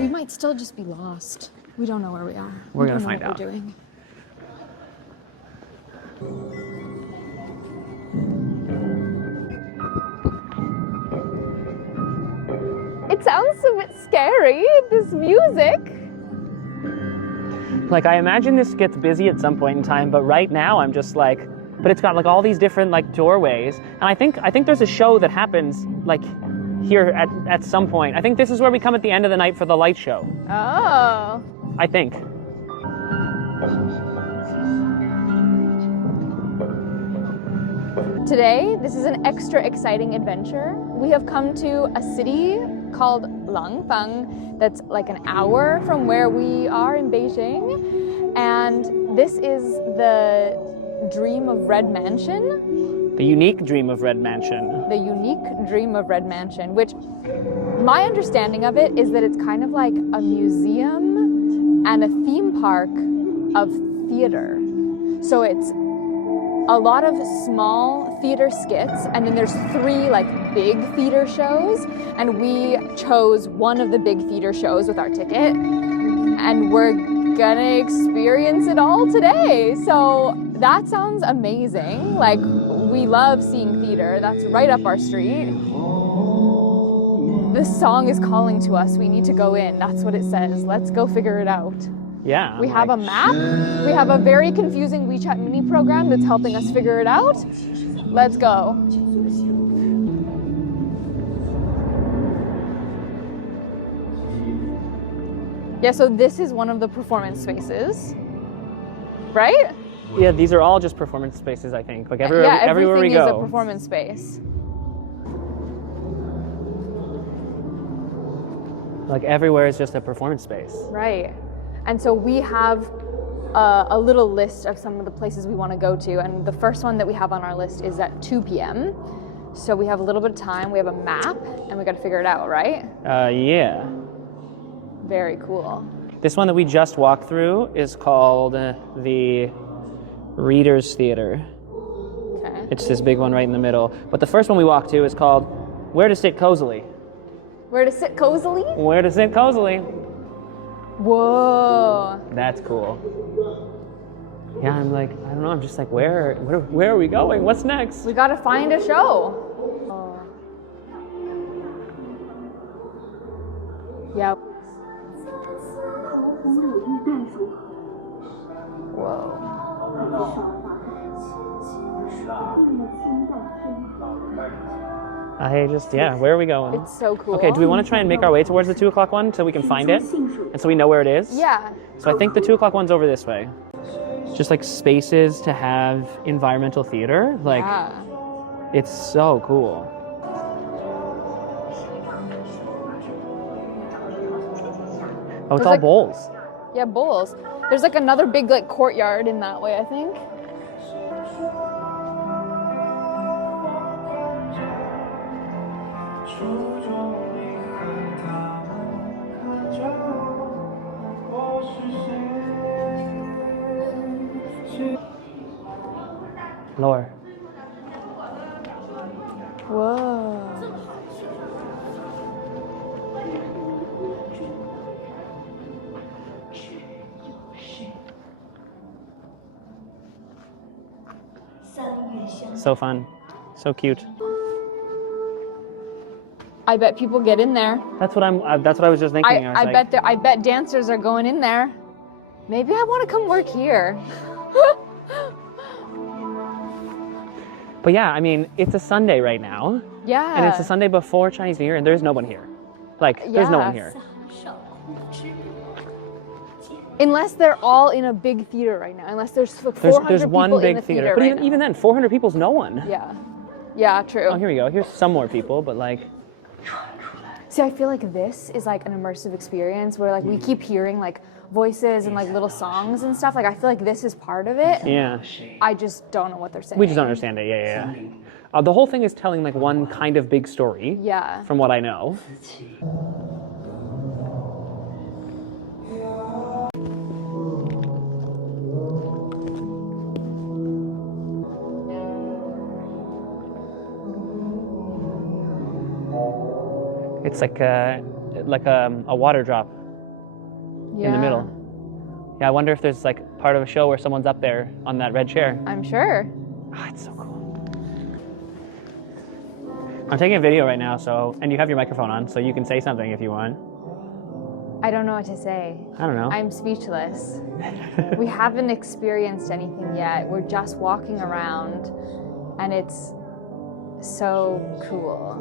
We might still just be lost. We don't know where we are. We're gonna find out. What we're doing. It sounds a bit scary, this music. Like, I imagine this gets busy at some point in time, but right now I'm just like, but it's got like all these different like doorways. And I think there's a show that happens like here at some point. I think this is where we come at the end of the night for the light show. Oh. I think. Today, this is an extra exciting adventure. We have come to a city called Langfang that's like an hour from where we are in Beijing. And this is the Dream of Red Mansion. The unique Dream of Red Mansion. The unique Dream of Red Mansion, which my understanding of it is that it's kind of like a museum and a theme park of theater. So it's a lot of small theater skits, and then there's 3 like big theater shows, and we chose one of the big theater shows with our ticket, and we're gonna experience it all today. So that sounds amazing. Like, we love seeing theater. That's right up our street. The song is calling to us. We need to go in. That's what it says. Let's go figure it out. Yeah. We have a map. We have a very confusing WeChat mini program that's helping us figure it out. Let's go. Yeah, so this is one of the performance spaces, right? Yeah, these are all just performance spaces, I think. Like everywhere we everything go. is a performance space. Like everywhere is just a performance space. Right. And so we have a little list of some of the places we want to go to, and the first one that we have on our list is at 2 p.m. So we have a little bit of time, we have a map, and we got to figure it out, right? Yeah. Very cool. This one that we just walked through is called the Reader's Theater. Okay. It's this big one right in the middle. But the first one we walked to is called Where to Sit Cozily. Where to sit cozily? Where to Sit Cozily. Whoa. That's cool. Yeah, I'm like, I don't know, I'm just like, where are we going? What's next? We gotta find a show. Oh. Yep. Whoa. Where are we going? It's so cool. Okay, do we want to try and make our way towards the 2 o'clock one so we can find it? And so we know where it is? Yeah. So I think the 2 o'clock one's over this way. Just like spaces to have environmental theater. Like, yeah. It's so cool. Oh, it's all like bowls. Yeah, bowls. There's like another big like courtyard in that way, I think. Lower. Whoa. So fun. So cute. I bet people get in there. That's what I was just thinking. I bet dancers are going in there. Maybe I want to come work here. But yeah, I mean, it's a Sunday right now. Yeah. And it's a Sunday before Chinese New Year, and there's no one here. Like, there's no one here. Unless they're all in a big theater right now. Unless there's 400 there's one people big in the theater But right even then, 400 people's no one. Yeah. Yeah, true. Oh, here we go. Here's some more people, but like... See, I feel like this is like an immersive experience where like we keep hearing like voices and like little songs and stuff. Like I feel like this is part of it. Yeah. I just don't know what they're saying. We just don't understand it. Yeah. The whole thing is telling like one kind of big story. Yeah. From what I know. It's like a water drop. in the middle. Yeah, I wonder if there's like part of a show where someone's up there on that red chair. I'm sure. Oh, it's so cool. I'm taking a video right now, and you have your microphone on, so you can say something if you want. I don't know what to say. I don't know. I'm speechless. We haven't experienced anything yet. We're just walking around, and it's so cool.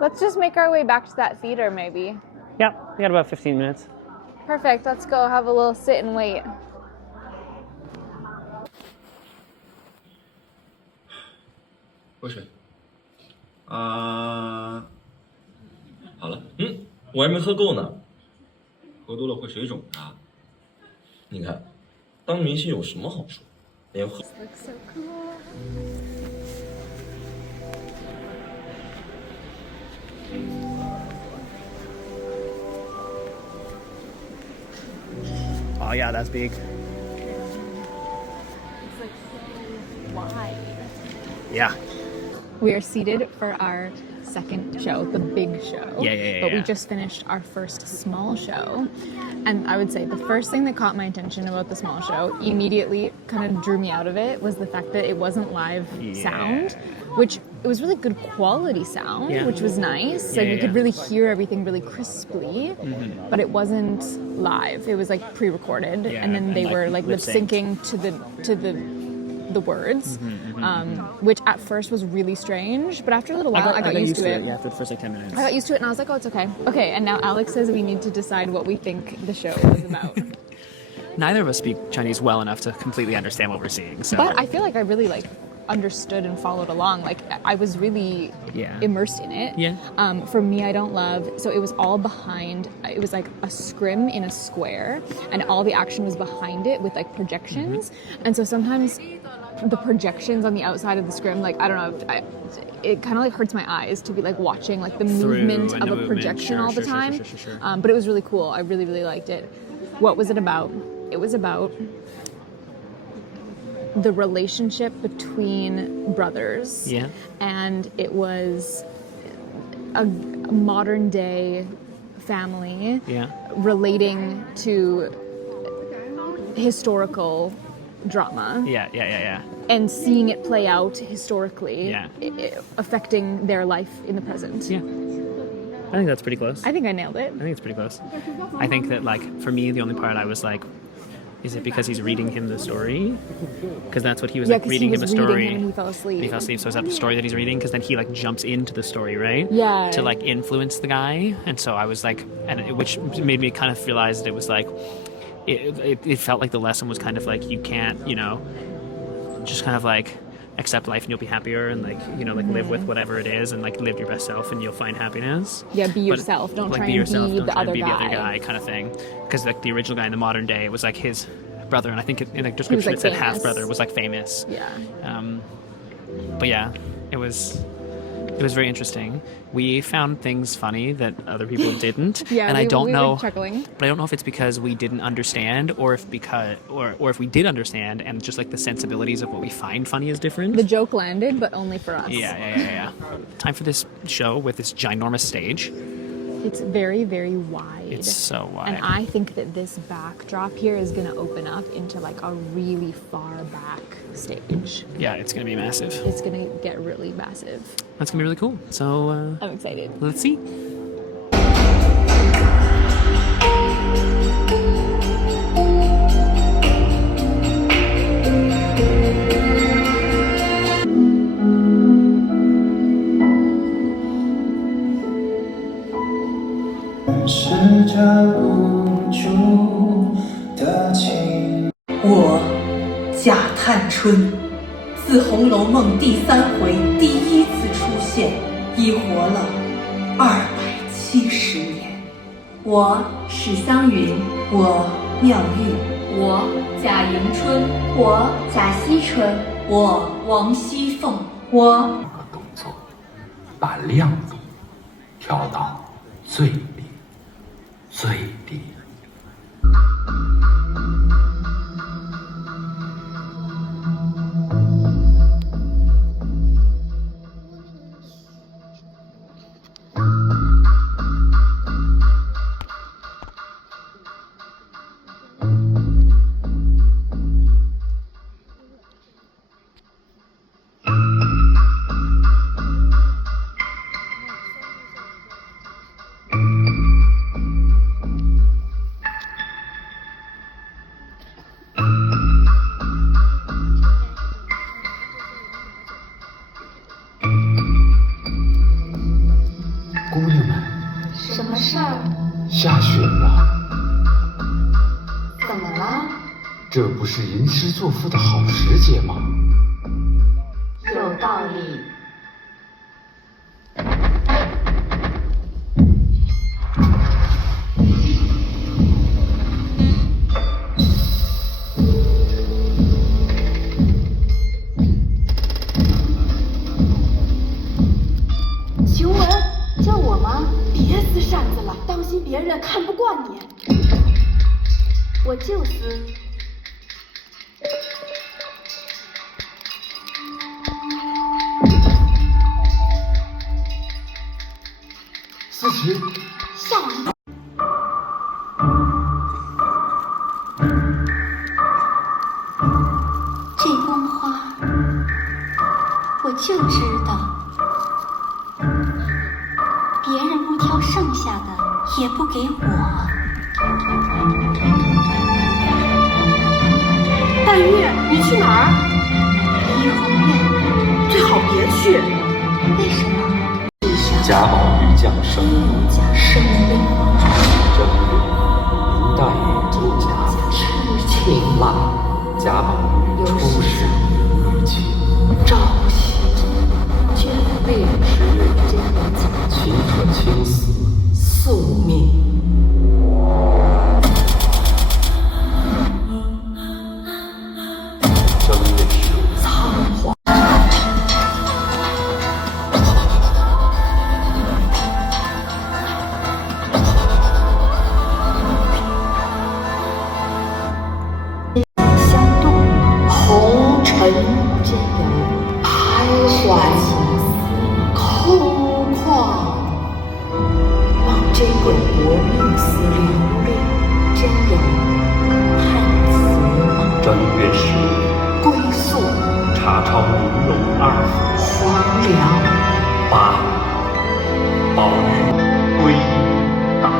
Let's just make our way back to that theater, maybe. Yeah, we got about 15 minutes. Perfect. Let's go have a little sit and wait. 喝水。好了，我还没喝够呢，喝多了会水肿的。你看，当明星有什么好处？连喝。Looks so cool. Oh yeah, that's big. It's like so wide. Yeah. We are seated for our second show, the big show. But we just finished our first small show. And I would say the first thing that caught my attention about the small show, immediately kind of drew me out of it, was the fact that it wasn't live sound, which it was really good quality sound, which was nice. So you could really hear everything really crisply, but it wasn't live. It was like pre-recorded, and then they were like lip syncing to the words, which at first was really strange, but after a little while I got used to it. Yeah, for the first like 10 minutes. I got used to it and I was like, oh, it's okay. Okay, and now Alex says we need to decide what we think the show is about. Neither of us speak Chinese well enough to completely understand what we're seeing. So. But I feel like I really understood and followed along. Like I was really immersed in it. Yeah. For me, I don't love. So it was all behind. It was like a scrim in a square, and all the action was behind it with like projections. And so sometimes the projections on the outside of the scrim, like I don't know, it kind of like hurts my eyes to be like watching like the movement of a projection all the time. Sure. But it was really cool. I really, really liked it. What was it about? It was about the relationship between brothers. Yeah. And it was a modern day family relating to historical drama. Yeah. And seeing it play out historically, affecting their life in the present. Yeah. I think that's pretty close. I think I nailed it. I think it's pretty close. I think that, like, for me, the only part I was like, is it because he's reading him the story? Because that's what he was like, reading him a story. And he fell asleep. And he fell asleep. So is that the story that he's reading? Because then he like jumps into the story, right? Yeah. To like influence the guy. And so I was like, which made me kind of realize that it was like, it felt like the lesson was kind of like, you can't, just kind of like accept life and you'll be happier, and like, like live with whatever it is, and like live your best self and you'll find happiness. Yeah, be yourself. Don't try and be the other guy kind of thing. Because like the original guy in the modern day was like his brother, and I think in the description it said half brother was like famous. Yeah. But yeah, it was very interesting. We found things funny that other people didn't. And I don't know. Were chuckling. But I don't know if it's because we didn't understand, or if we did understand, and just like the sensibilities of what we find funny is different. The joke landed, but only for us. Yeah. Time for this show with this ginormous stage. It's very, very wide. It's so wide. And I think that this backdrop here is going to open up into like a really far back stage. Yeah, it's going to be massive. It's going to get really massive. That's going to be really cool. So, I'm excited. Let's see.我贾探春，自《红楼梦》第3回第1次出现，已活了270年。我史湘云，我妙玉，我贾迎春，我贾惜春，我王熙凤，我动作，把亮度调到最厉害。最低。姑娘们，什么事儿？下雪了，怎么了？这不是吟诗作赋的好时节吗？有道理。晴雯，叫我吗？别撕扇子了，当心别人看不惯你。我就撕。思琪，吓我一跳。这宫花，我就知道，别人不挑剩下的，也不给我。黛玉，你去哪儿？怡红院。最好别去。为什么？贾宝玉降生，生病。正月，林黛玉出家，青腊，贾宝玉出世于秦。朝夕眷恋10月秦可卿死，宿命。正月15，仓皇。相动，红尘真有徘徊空旷，望真有薄命丝流恋，真有叹词。正月15，归宿查抄玲珑2府。黄粱。8日，宝玉归大荒。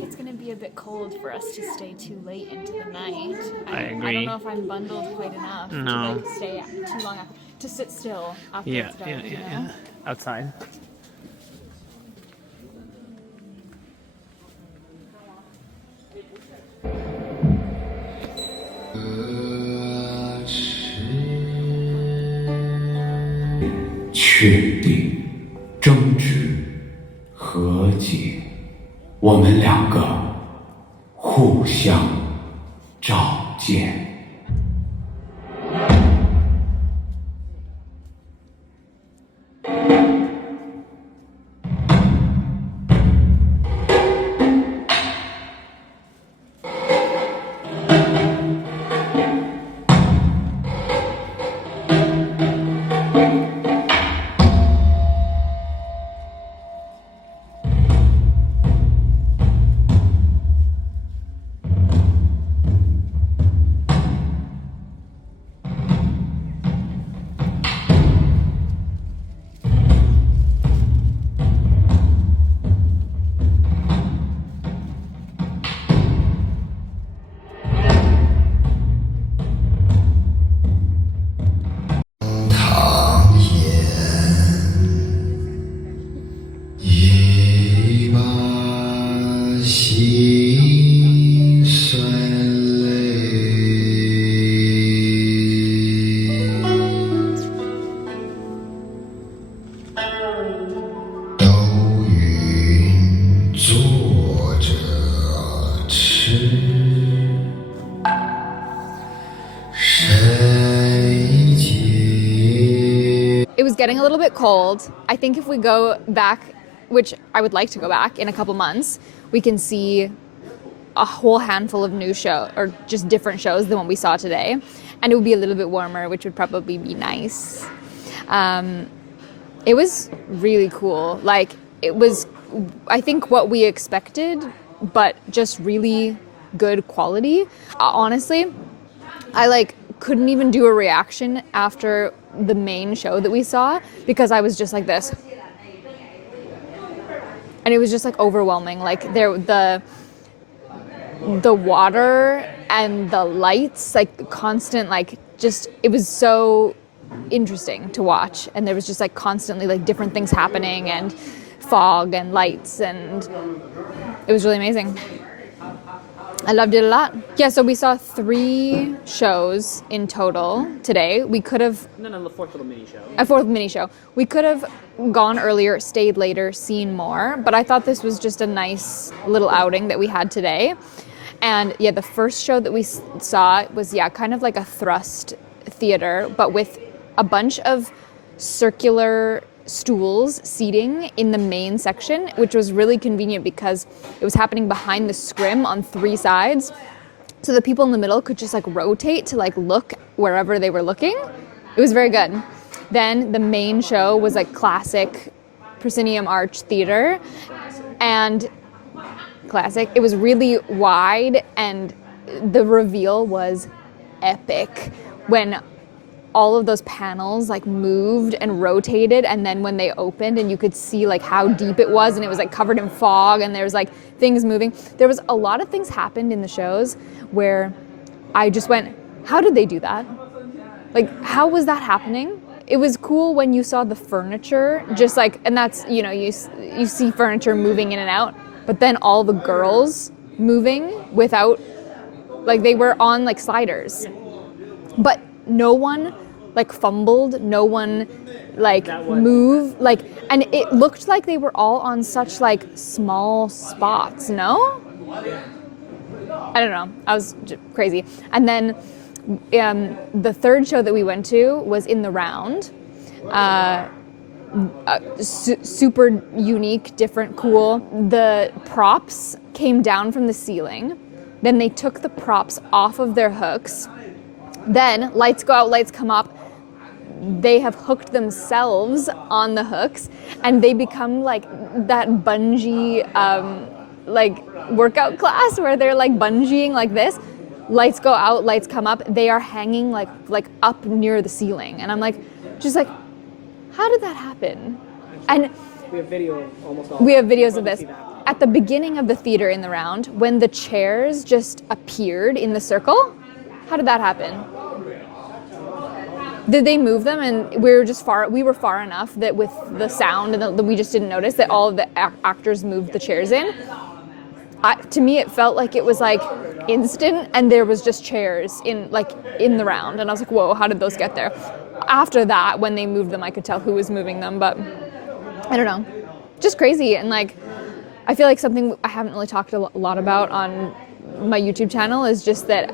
It's going to be a bit cold for us to stay too late into the night. I agree. I don't know if I'm bundled quite enough to No. like stay too long to sit still after Yeah, it's dark. yeah, you yeah, know? yeah. Outside. "确定争执和解，我们2个互相照见。getting a little bit cold. I think if we go back, which I would like to go back in a couple months, we can see a whole handful of new shows or just different shows than what we saw today. And it would be a little bit warmer, which would probably be nice. It was really cool. Like, it was, I think, what we expected, but just really good quality. Honestly, I like couldn't even do a reaction after the main show that we saw because I was just like this. And it was just like overwhelming. Like the water and the lights, like constant, like just, it was so interesting to watch. And there was just like constantly like different things happening and fog and lights, and it was really amazing. I loved it a lot. Yeah, so we saw 3 shows in total today. We could have... No, the fourth little mini show. A 4th mini show. We could have gone earlier, stayed later, seen more, but I thought this was just a nice little outing that we had today. And yeah, the first show that we saw was, kind of like a thrust theater, but with a bunch of circular stools seating in the main section, which was really convenient because it was happening behind the scrim on 3 sides. So the people in the middle could just like rotate to like look wherever they were looking. It was very good. Then the main show was like classic proscenium arch theater, and classic. It was really wide, and the reveal was epic when all of those panels like moved and rotated, and then when they opened and you could see like how deep it was, and it was like covered in fog, and there was like things moving. There was a lot of things happened in the shows where I just went, how did they do that? Like, how was that happening? It was cool when you saw the furniture, just like, and that's, you know, you see furniture moving in and out, but then all the girls moving without, like, they were on like sliders, but no one like fumbled, no one like moved, like, and it looked like they were all on such like small spots, no? I don't know, I was crazy. And then the third show that we went to was in the round. Super unique, different, cool. The props came down from the ceiling, then they took the props off of their hooks. Then lights go out, lights come up. They have hooked themselves on the hooks, and they become like that bungee like workout class where they're like bungeeing like this. Lights go out, lights come up. They are hanging like up near the ceiling, and I'm like, just like, how did that happen? And we have video of almost all. We have videos of this. At the beginning of the theater in the round, when the chairs just appeared in the circle, how did that happen? Did they move them, and we were far enough that with the sound and we just didn't notice that all of the actors moved the chairs in? To me, it felt like it was like instant, and there was just chairs in the round, and I was like, whoa, how did those get there? After that, when they moved them, I could tell who was moving them, but I don't know, just crazy. And like, I feel like something I haven't really talked a lot about on my YouTube channel is just that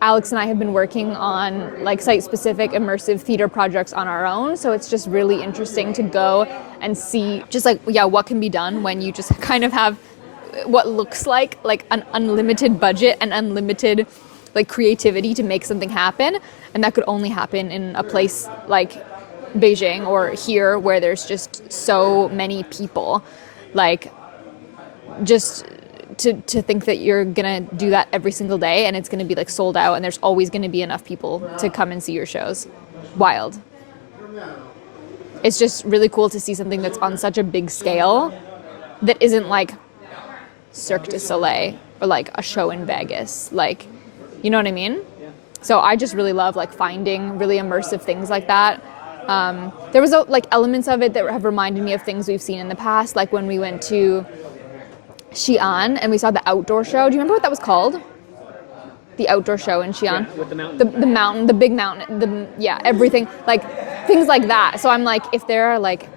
Alex and I have been working on like site-specific immersive theater projects on our own, so it's just really interesting to go and see just like, what can be done when you just kind of have what looks like an unlimited budget and unlimited like creativity to make something happen, and that could only happen in a place like Beijing or here where there's just so many people. Like, just to think that you're gonna do that every single day and it's gonna be like sold out and there's always gonna be enough people to come and see your shows. Wild. It's just really cool to see something that's on such a big scale that isn't like Cirque du Soleil or like a show in Vegas. Like, you know what I mean? Yeah. So I just really love like finding really immersive things like that. There was like elements of it that have reminded me of things we've seen in the past, like when we went to Xi'an and we saw the outdoor show. Do you remember what that was called? The outdoor show in Xi'an. Yeah, with the mountain. The mountain, the big mountain, everything, like things like that. So I'm like, if there are like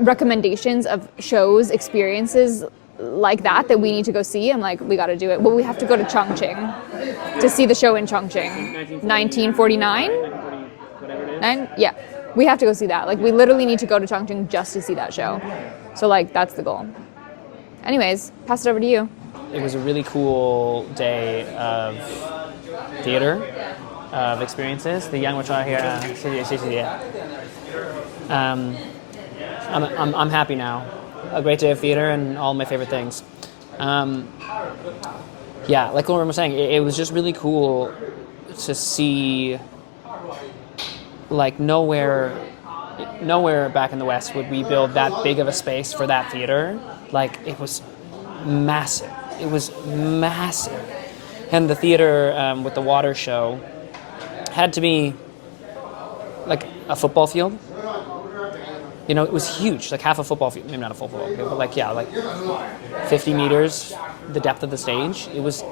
recommendations of shows, experiences like that we need to go see, I'm like, we got to do it. Well, we have to go to Chongqing to see the show in Chongqing. 1949? Whatever it is. 9? Yeah. We have to go see that. Like, we literally need to go to Chongqing just to see that show. So, like, that's the goal. Anyways, pass it over to you. It was a really cool day of theater, of experiences. The young are here. I'm happy now. A great day of theater and all my favorite things. Yeah, like Lauren was saying, it was just really cool to see, like, nowhere back in the West would we build that big of a space for that theater. Like, it was massive. It was massive. And the theater with the water show had to be like a football field. You know, it was huge, like half a football field. Maybe not a full football field, but like, yeah, like 50 meters, the depth of the stage. It was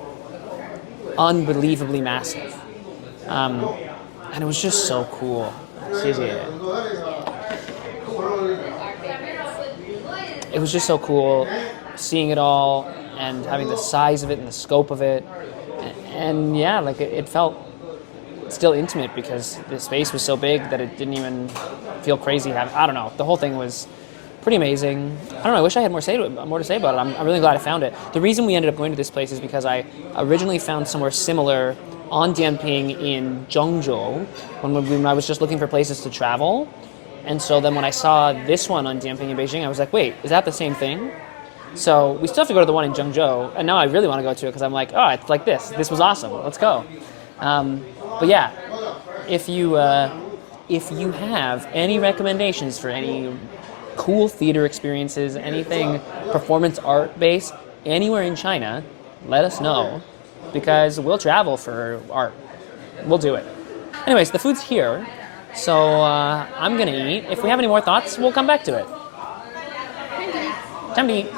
unbelievably massive. And it was just so cool. It was just so cool seeing it all and having the size of it and the scope of it. And yeah, like it felt still intimate because the space was so big that it didn't even feel crazy. I don't know. The whole thing was pretty amazing. I don't know. I wish I had more to say about it. I'm really glad I found it. The reason we ended up going to this place is because I originally found somewhere similar on Dianping in Zhengzhou when I was just looking for places to travel. And so then when I saw this one on Dianping in Beijing, I was like, wait, is that the same thing? So we still have to go to the one in Zhengzhou, and now I really want to go to it because I'm like, oh, it's like this. This was awesome. Let's go. But yeah, if you have any recommendations for any cool theater experiences, anything performance art based anywhere in China, let us know because we'll travel for art. We'll do it. Anyways, the food's here, so I'm gonna eat. If we have any more thoughts, we'll come back to it. Time to eat.